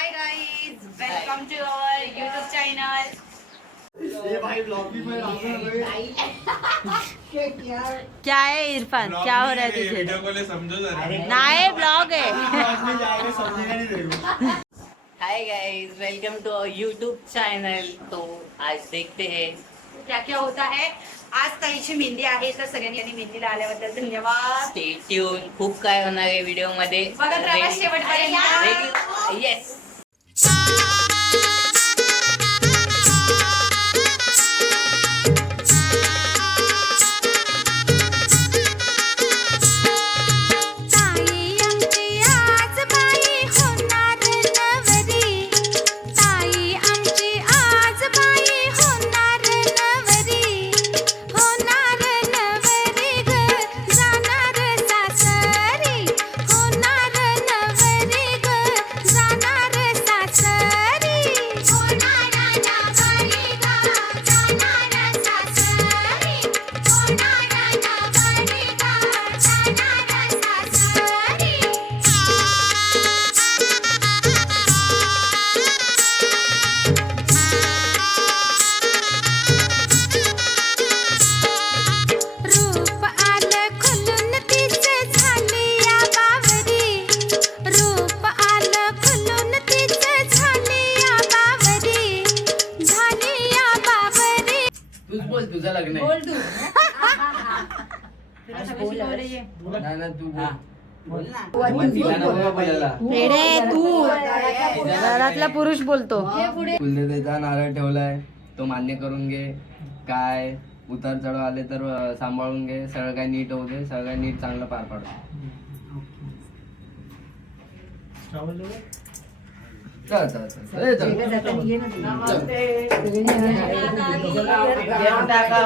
High guys, welcome to our YouTube channel. क्या है इरफान, क्या हो रहा है तुझे? वीडियो को ले समझो जरा। नहीं, ब्लॉग है। Hi guys, welcome to our YouTube channel. तो आज देखते हैं क्या क्या होता है। आज ताईची मेहंदी आहे, तर सगळ्यांनी मेहंदीला आल्याबद्दल धन्यवाद। स्टे ट्यून, खूप काय होणार आहे व्हिडिओ मध्ये, बघत राहा शेवटपर्यंत। येस। तुझं लग्न आहे। बोल तू। ना तू बोल ना। तू घरातला पुरुष बोलतो। कुलदेवतेचा नारळ ठेवलाय, तो मान्य करून घे। काय उतार चढ आले तर सांभाळून घे, सगळं काय नीट होऊ दे, सगळं नीट चांगलं पार पाड। चल चल चल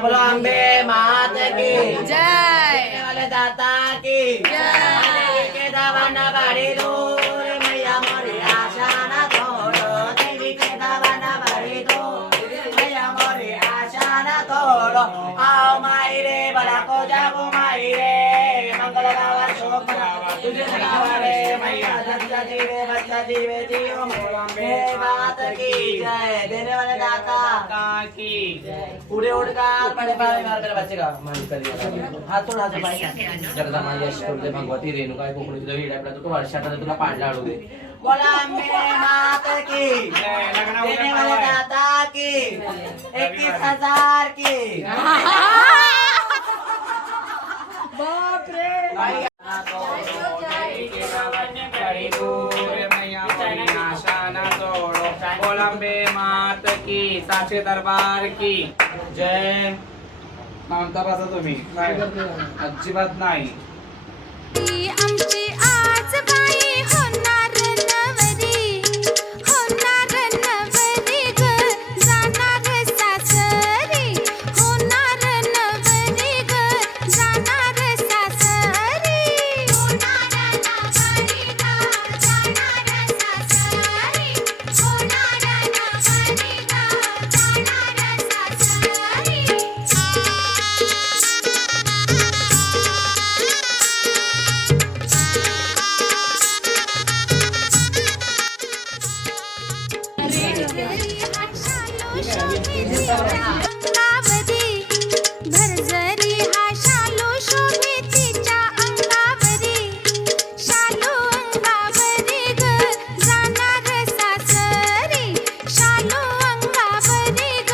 बोलो अंबे मात की जय। वाले दाता की जय। के दावाना बाड़ी दूर मैया मोरी आशा ना तोड़ो, देवी के दावाना बाड़ी दूर मैया मोरी आशा ना तोड़ो। आओ माई रे बड़ा को जागो माई रे, मंगल गावा शोक मनावा तुझे गावा रे मैया। बच्चा जीवे बच्चा जीवे जियो मोरंबे मात की जय। देने वाले दाता की जय। उड़े उड़कार बड़े बारे मार मेरे बच्चे का मान करिए। हाथ तोड़ भाई। जगदा माई अष्टोदे भगवती रेणुका कोकणची देवी आपला तो वर्षात तुला पाडला आडू दे। बोला अंबे मात की जय। देने वाले दाता की 21,000 की। बाप रे। कोलंबे मात की, साचे दरबार की जय। म्हणता बसा तुम्ही, अजिबात नाही। आमची आज बाई होणार नवरी, होणार नवरी ग जाणार सासरी, होणार नवरी ग जाणार सासरी, होणार नवरी ग जाणार सासरी, होणार नवरी ग जाणार सासरी। भरजरी हा शालू शोभे तिच्या अंगावरी, शालू अंगावरी ग जाणार सासरी, शालू अंगावरी ग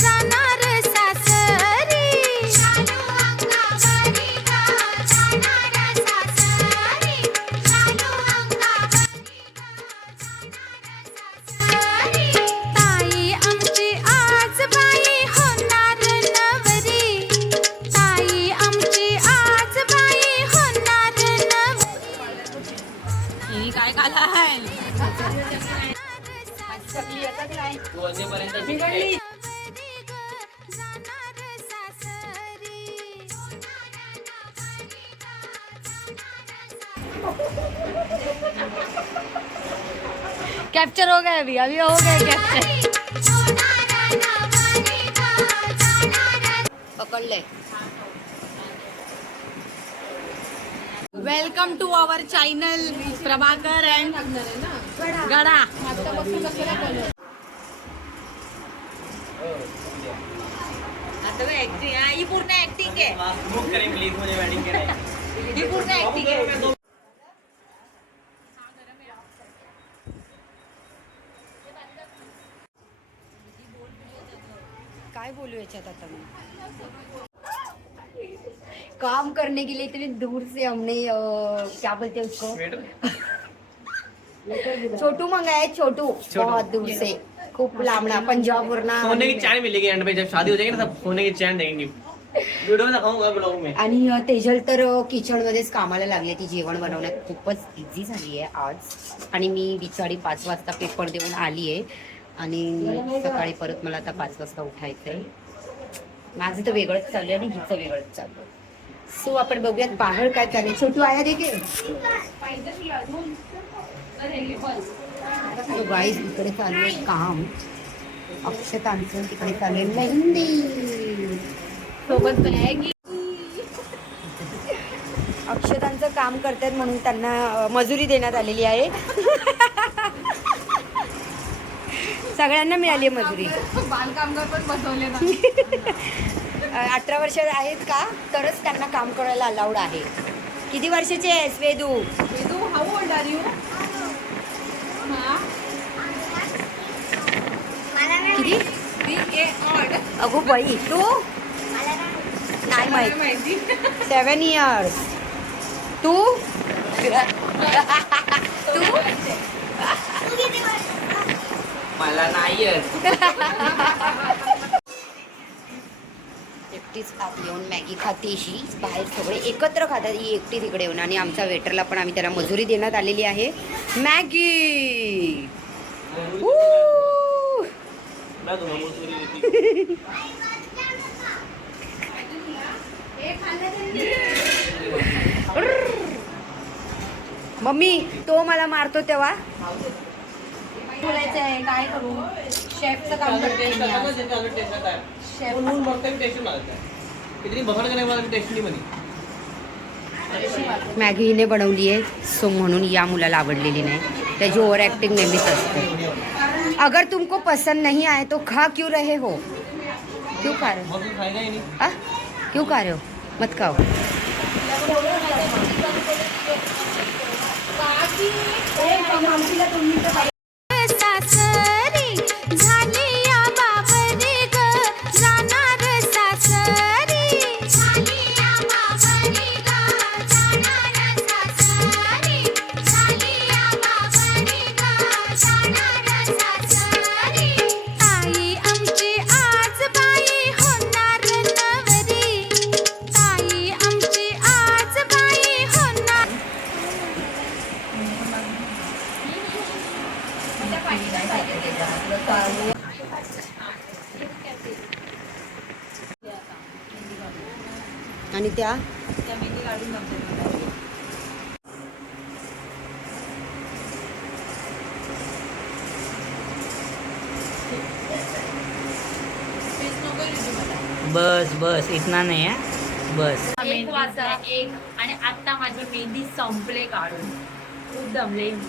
जाणार सासरी, शालू अंगावरी ग जाणार सासरी, शालू अंगावरी ताई आमची आज बाई होणार नवरी, ताई आमची आज बाई होणार नवरी। हिने काय खाल्लाय? तू असेपर्यंत बिघडली। जाणार सासरी, कैप्चर हो गया अभी हो गया कैप्चर। पकड़ ले। Welcome to our channel Prabhakar and गडा आता ऍक्टिंग ही पूर्ण ऍक्टिंग आहे बुक करें प्लीज मुझे वेडिंग के लिए ही पूर्ण ऍक्टिंग आहे काय बोलू याच्यात आता मी काम करने के लिए इतने दूर से हमने क्या बोलते हैं उसको छोटू मंगाया है छोटू बहुत दूर से खूप लांबना पंजाब वरना सोने की चैन मिलेगी एंड में जब शादी हो जाएगी ना तब सोने की चैन देंगे वीडियो में दिखाऊंगा ब्लॉग में आणि तेजल तर किचन मध्येच कामाला लागली ती जेवण बनवण्यात खूपच इझी झाली आहे आज आणि मी बिचारी 5 वाजता पेपर देऊन आली आहे आणि सकाळी परत मला आता 5 वाजता उठायचंय माझं तर वेगळंच चालू आहे आणि हिचं वेगळंच चालू आहे सो आपण बघूयात बाहेर काय चालू आहे छोटू आया देखे तो गाईस इकडे चालू आहे काम अक्षतांचं तिकडे चालू आहे मेहंदी सोबत बनाएगी अक्षतांचं काम करतात म्हणून त्यांना मजुरी देण्यात आलेली आहे सगळ्यांना मिळाली आहे मजुरी बालकामगार पण बसवले ना 18 वर्ष आहेत का तरच त्यांना काम करायला अलाउड आहे किती वर्षाचे आहेस Vedu Vedu how old are you किती 3 years old अगो बाई तू नाही माहिती 7 years तू तू मला नाही एकटीच आत येऊन मॅगी खाते ही बाहेर सगळे एकत्र खातात ही एकटी तिकडे येऊन आणि आमच्या वेटरला पण आम्ही त्याला मजुरी देण्यात आलेली आहे मॅगी मैं दूंगा मजदूरी मम्मी तो मला मारतो तेव्हा बोलायचं आहे काय करू शेफचं काम करते मी आज. शेफ इतनी बफर करने वाला टेस्ट नहीं बनी मॅगी हिने बनवली आहे सो म्हणून या मुलाला आवडलेली नाही त्याची ओव्हर ॲक्टिंग नेहमीच असते अगर तुमको पसंद नहीं आए तो खा क्यों रहे हो क्यों खा रहे हो बहुत खाएगा ही नहीं आ? क्यों खा रहे हो मत खाओ सासरी झाली या बाबरी ग जाणार सासरी झाली या बाबरी ग जाणार सासरी झाली या बाबरी ग जाणार सासरी ताई आमची आज बाई होणार नवरी ताई आमची आज बाई होणार आणि त्या बस बस इतना नहीं है बस 1 वाजता 1 आणि आता माझी मेहंदी संपले काढून खूप दमले मी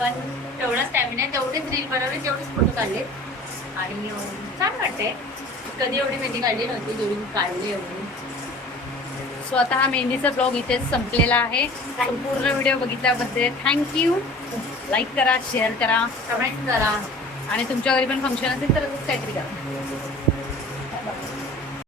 पण तेवढा स्टॅमिना तेवढेच रील बनवले तेवढेच फोटो काढले आणि छान वाटते कधी एवढी मेहंदी काढली नव्हती जेवढी मी काढली एवढी सो आता हा मेहंदीचा ब्लॉग इथेच संपलेला आहे संपूर्ण व्हिडिओ बघितल्याबद्दल थँक्यू लाईक करा शेअर करा कमेंट करा आणि तुमच्या घरी पण फंक्शन असेल तर काहीतरी करा